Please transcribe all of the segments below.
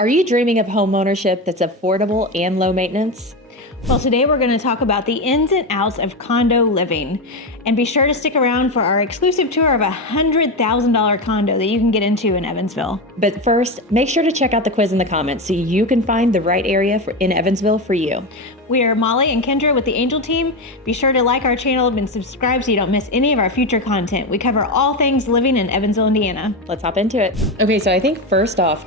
Are you dreaming of homeownership that's affordable and low maintenance? Well, today we're going to talk about the ins and outs of condo living. And be sure to stick around for our exclusive tour of a $100,000 condo that you can get into in Evansville. But first, make sure to check out the quiz in the comments so you can find the right area in Evansville for you. We are Molly and Kendra with the Angel team. Be sure to like our channel and subscribe so you don't miss any of our future content. We cover all things living in Evansville, Indiana. Let's hop into it. Okay, so I think first off,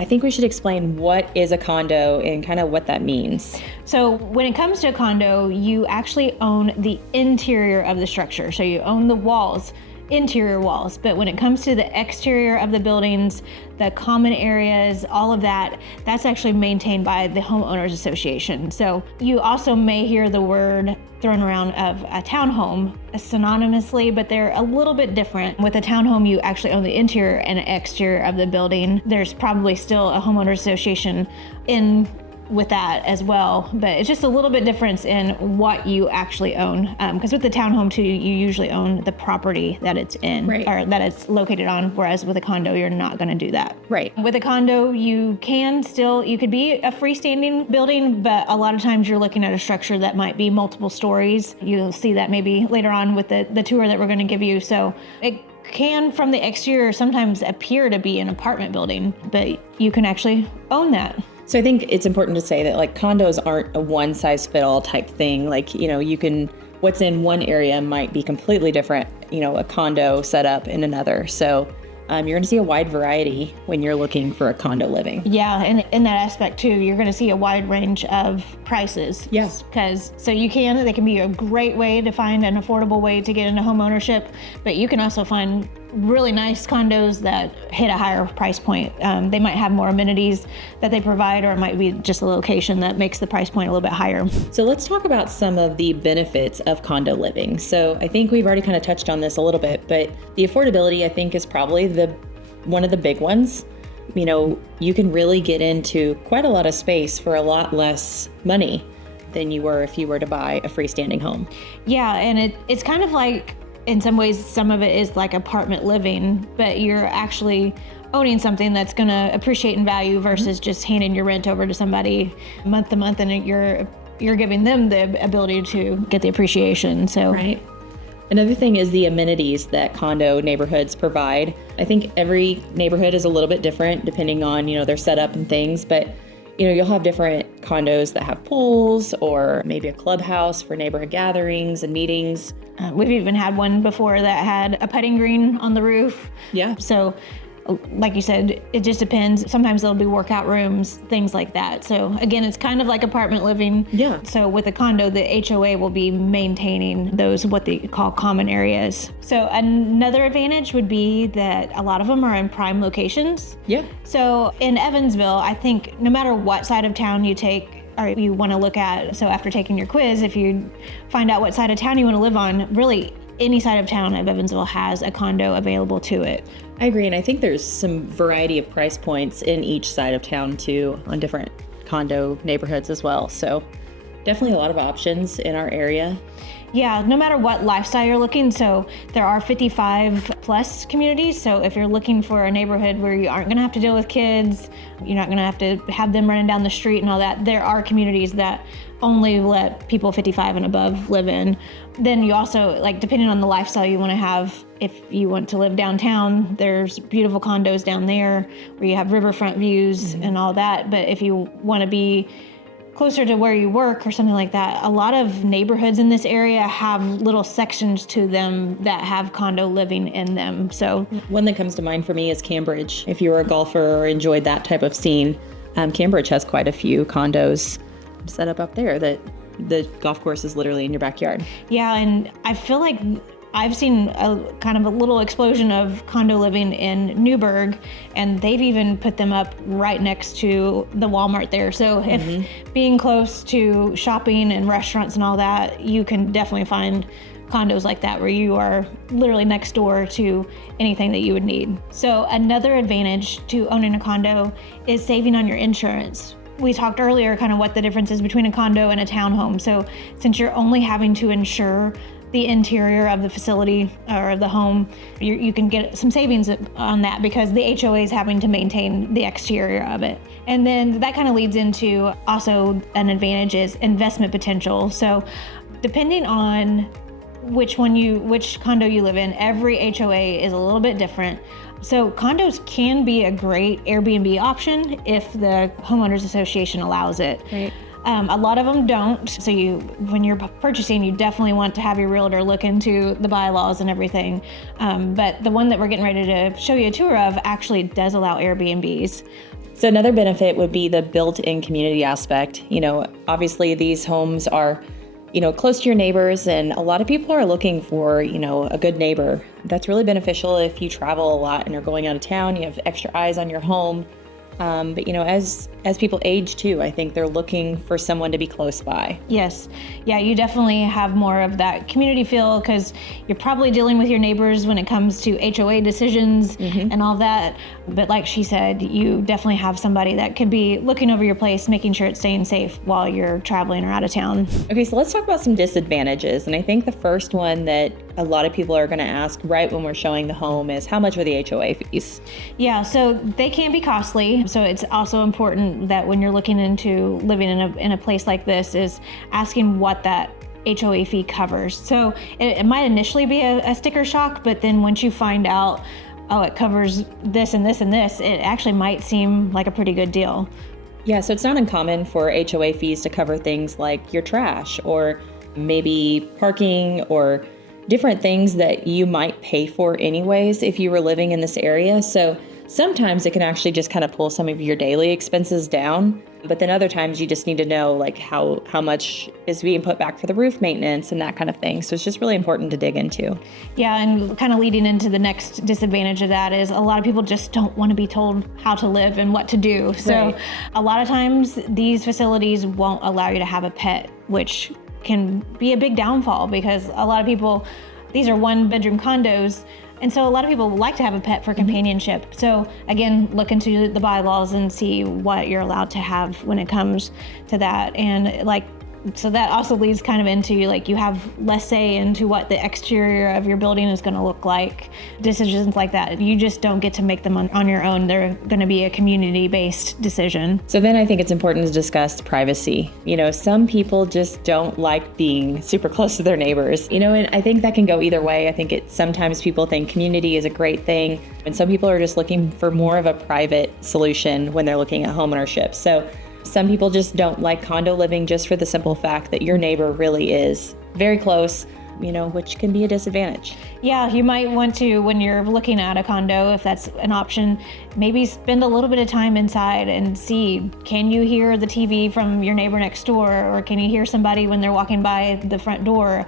I think we should explain what is a condo and kind of what that means. So when it comes to a condo, you actually own the interior of the structure. So you own the walls, interior walls. But when it comes to the exterior of the buildings, the common areas, all of that, that's actually maintained by the homeowners association. So you also may hear the word thrown around of a townhome synonymously, but they're a little bit different. With a townhome, you actually own the interior and exterior of the building. There's probably still a homeowners association in with that as well, but it's just a little bit difference in what you actually own. Because with the townhome too, you usually own the property that it's in, right, or that it's located on, whereas with a condo, you're not going to do that. Right. With a condo, you could be a freestanding building, but a lot of times you're looking at a structure that might be multiple stories. You'll see that maybe later on with the tour that we're going to give you. So it can, from the exterior, sometimes appear to be an apartment building, but you can actually own that. So I think it's important to say that condos aren't a one size fit all type thing. What's in one area might be completely different, a condo set up in another. So you're going to see a wide variety when you're looking for a condo living. Yeah, and in that aspect too, you're going to see a wide range of prices. Yes. They can be a great way to find an affordable way to get into home ownership, but you can also find really nice condos that hit a higher price point. They might have more amenities that they provide, or it might be just a location that makes the price point a little bit higher. So let's talk about some of the benefits of condo living. So I think we've already kind of touched on this a little bit, but the affordability, I think, is probably one of the big ones. You can really get into quite a lot of space for a lot less money than you were if you were to buy a freestanding home. Yeah, and it's kind of like, in some ways, some of it is like apartment living, but you're actually owning something that's going to appreciate in value versus just handing your rent over to somebody month to month, and you're giving them the ability to get the appreciation. So right. Another thing is the amenities that condo neighborhoods provide. I think every neighborhood is a little bit different depending on, their setup and things, but you'll have different condos that have pools or maybe a clubhouse for neighborhood gatherings and meetings. We've even had one before that had a putting green on the roof. Yeah. So like you said, it just depends. Sometimes there'll be workout rooms, things like that. So again, it's kind of like apartment living. Yeah. So with a condo, the HOA will be maintaining those, what they call common areas. So another advantage would be that a lot of them are in prime locations. Yeah. So in Evansville, I think no matter what side of town you take, or you want to look at, so after taking your quiz, if you find out what side of town you want to live on, really any side of town of Evansville has a condo available to it. I agree, and I think there's some variety of price points in each side of town too, on different condo neighborhoods as well. So definitely a lot of options in our area. Yeah, no matter what lifestyle you're looking. So there are 55 plus communities. So if you're looking for a neighborhood where you aren't going to have to deal with kids, you're not going to have them running down the street and all that, there are communities that only let people 55 and above live in. Then you also, depending on the lifestyle you want to have, if you want to live downtown, there's beautiful condos down there where you have riverfront views and all that. But if you want to be closer to where you work or something like that, a lot of neighborhoods in this area have little sections to them that have condo living in them. So one that comes to mind for me is Cambridge. If you were a golfer or enjoyed that type of scene, Cambridge has quite a few condos set up there that the golf course is literally in your backyard. Yeah, and I feel like I've seen a kind of a little explosion of condo living in Newburgh, and they've even put them up right next to the Walmart there. So if being close to shopping and restaurants and all that, you can definitely find condos like that where you are literally next door to anything that you would need. So another advantage to owning a condo is saving on your insurance. We talked earlier kind of what the difference is between a condo and a townhome. So since you're only having to insure the interior of the facility or the home, you can get some savings on that because the HOA is having to maintain the exterior of it. And then that kind of leads into also an advantage is investment potential. So depending on which condo you live in, every HOA is a little bit different. So condos can be a great Airbnb option if the homeowners association allows it. Right. A lot of them don't. So when you're purchasing, you definitely want to have your realtor look into the bylaws and everything. But the one that we're getting ready to show you a tour of actually does allow Airbnbs. So another benefit would be the built-in community aspect. Obviously these homes are close to your neighbors, and a lot of people are looking for, a good neighbor. That's really beneficial if you travel a lot and are going out of town, you have extra eyes on your home. But as people age too, I think they're looking for someone to be close by. Yes. Yeah, you definitely have more of that community feel because you're probably dealing with your neighbors when it comes to HOA decisions and all that. But like she said, you definitely have somebody that could be looking over your place, making sure it's staying safe while you're traveling or out of town. Okay, so let's talk about some disadvantages. And I think the first one that a lot of people are going to ask right when we're showing the home is how much are the HOA fees? Yeah, so they can be costly. So it's also important that when you're looking into living in a place like this is asking what that HOA fee covers. So it might initially be a sticker shock, but then once you find out, oh, it covers this and this and this, it actually might seem like a pretty good deal. Yeah, so it's not uncommon for HOA fees to cover things like your trash or maybe parking or different things that you might pay for anyways if you were living in this area. So sometimes it can actually just kind of pull some of your daily expenses down. But then other times you just need to know like how much is being put back for the roof maintenance and that kind of thing. So it's just really important to dig into. Yeah, and kind of leading into the next disadvantage of that is a lot of people just don't want to be told how to live and what to do. So a lot of times these facilities won't allow you to have a pet, which can be a big downfall because a lot of people, these are 1-bedroom condos. And so a lot of people like to have a pet for companionship. So again, look into the bylaws and see what you're allowed to have when it comes to that. And so that also leads kind of into you have less say into what the exterior of your building is going to look like. Decisions like that, you just don't get to make them on your own. They're going to be a community-based decision. So then I think it's important to discuss privacy. Some people just don't like being super close to their neighbors, and I think that can go either way. I think sometimes people think community is a great thing, and some people are just looking for more of a private solution when they're looking at homeownership. So some people just don't like condo living just for the simple fact that your neighbor really is very close, which can be a disadvantage. Yeah, you might want to, when you're looking at a condo, if that's an option, maybe spend a little bit of time inside and see, can you hear the TV from your neighbor next door? Or can you hear somebody when they're walking by the front door?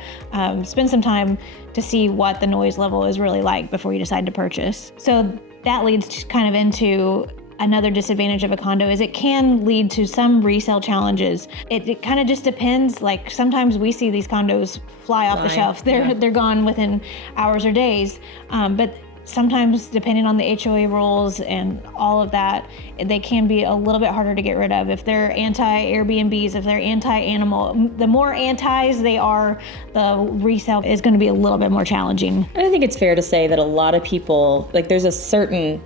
Spend some time to see what the noise level is really like before you decide to purchase. So that leads kind of into another disadvantage of a condo is it can lead to some resale challenges. It kind of just depends. Like sometimes we see these condos fly off the shelf. They're gone within hours or days. But sometimes depending on the HOA rules and all of that, they can be a little bit harder to get rid of. If they're anti-Airbnbs, if they're anti-animal, the more antis they are, the resale is going to be a little bit more challenging. And I think it's fair to say that a lot of people, there's a certain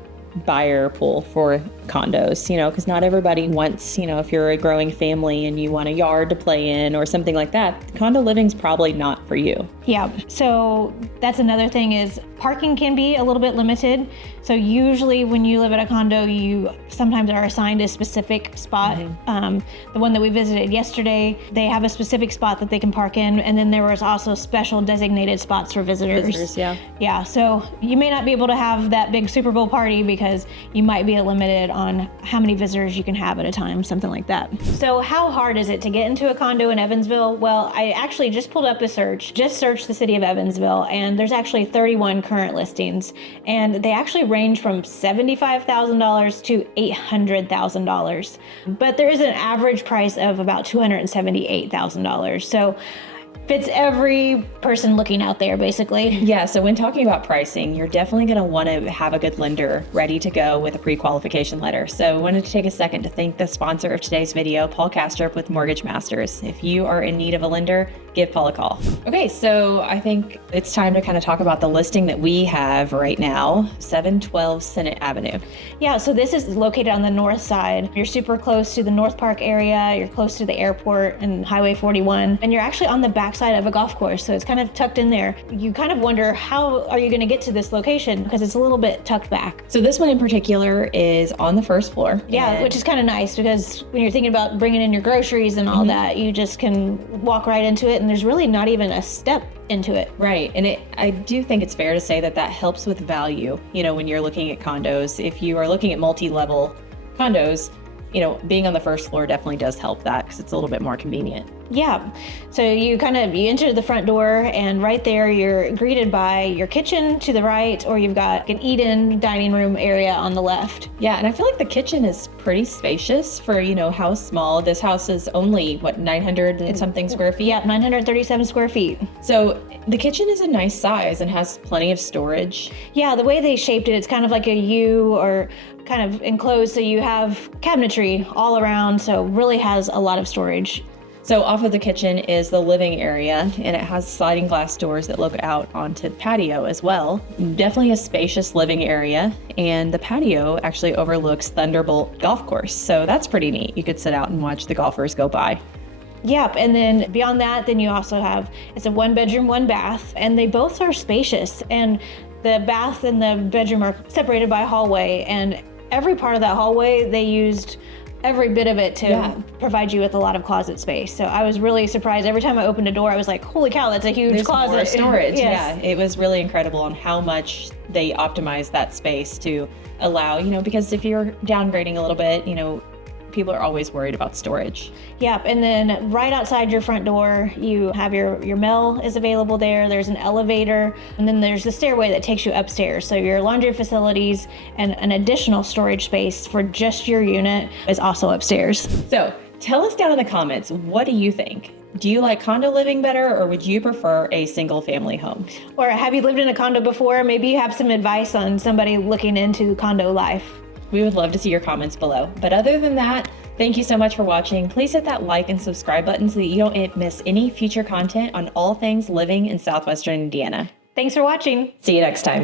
buyer pool for condos, because not everybody wants, if you're a growing family and you want a yard to play in or something like that, condo living's probably not for you. Yeah, so that's another thing is parking can be a little bit limited. So usually when you live at a condo, you sometimes are assigned a specific spot. The one that we visited yesterday, they have a specific spot that they can park in. And then there was also special designated spots for visitors. Yeah, so you may not be able to have that big Super Bowl party because you might be limited on how many visitors you can have at a time, something like that. So how hard is it to get into a condo in Evansville? Well, I actually just pulled up a search, just searched the city of Evansville, and there's actually 31 current listings. And they actually range from $75,000 to $800,000. But there is an average price of about $278,000. So fits every person looking out there, basically. Yeah, so when talking about pricing, you're definitely going to want to have a good lender ready to go with a pre-qualification letter. So I wanted to take a second to thank the sponsor of today's video, Paul Kastrup with Mortgage Masters. If you are in need of a lender, give Paul a call. Okay, so I think it's time to kind of talk about the listing that we have right now, 712 Senate Avenue. Yeah, so this is located on the north side. You're super close to the North Park area, you're close to the airport and Highway 41, and you're actually on the backside of a golf course, so it's kind of tucked in there. You kind of wonder, how are you going to get to this location? Because it's a little bit tucked back. So this one in particular is on the first floor. Yeah, which is kind of nice, because when you're thinking about bringing in your groceries and all that, you just can walk right into it, and there's really not even a step into it. Right. And I do think it's fair to say that helps with value, when you're looking at condos. If you are looking at multi-level condos, being on the first floor definitely does help that, because it's a little bit more convenient. Yeah. So you enter the front door, and right there you're greeted by your kitchen to the right, or you've got an eat-in dining room area on the left. Yeah, and I feel like the kitchen is pretty spacious for, how small. This house is only, 900 and something square feet? Yeah, 937 square feet. So the kitchen is a nice size and has plenty of storage. Yeah, the way they shaped it, it's kind of like a U, or kind of enclosed, so you have cabinetry all around, so really has a lot of storage. So off of the kitchen is the living area, and it has sliding glass doors that look out onto the patio as well. Definitely a spacious living area, and the patio actually overlooks Thunderbolt Golf Course, so that's pretty neat. You could sit out and watch the golfers go by. Yep, and then beyond that, then you also have, it's a 1-bedroom, 1-bath, and they both are spacious, and the bath and the bedroom are separated by a hallway, and every part of that hallway, they used every bit of it to provide you with a lot of closet space. So I was really surprised. Every time I opened a door, I was like, holy cow, that's a huge closet. More storage. Yes. Yeah, it was really incredible on how much they optimized that space to allow, because if you're downgrading a little bit, people are always worried about storage. Yep, and then right outside your front door, you have your mail is available there. There's an elevator, and then there's the stairway that takes you upstairs. So your laundry facilities and an additional storage space for just your unit is also upstairs. So tell us down in the comments, what do you think? Do you like condo living better, or would you prefer a single family home? Or have you lived in a condo before? Maybe you have some advice on somebody looking into condo life. We would love to see your comments below. But other than that, thank you so much for watching. Please hit that like and subscribe button so that you don't miss any future content on all things living in Southwestern Indiana. Thanks for watching. See you next time.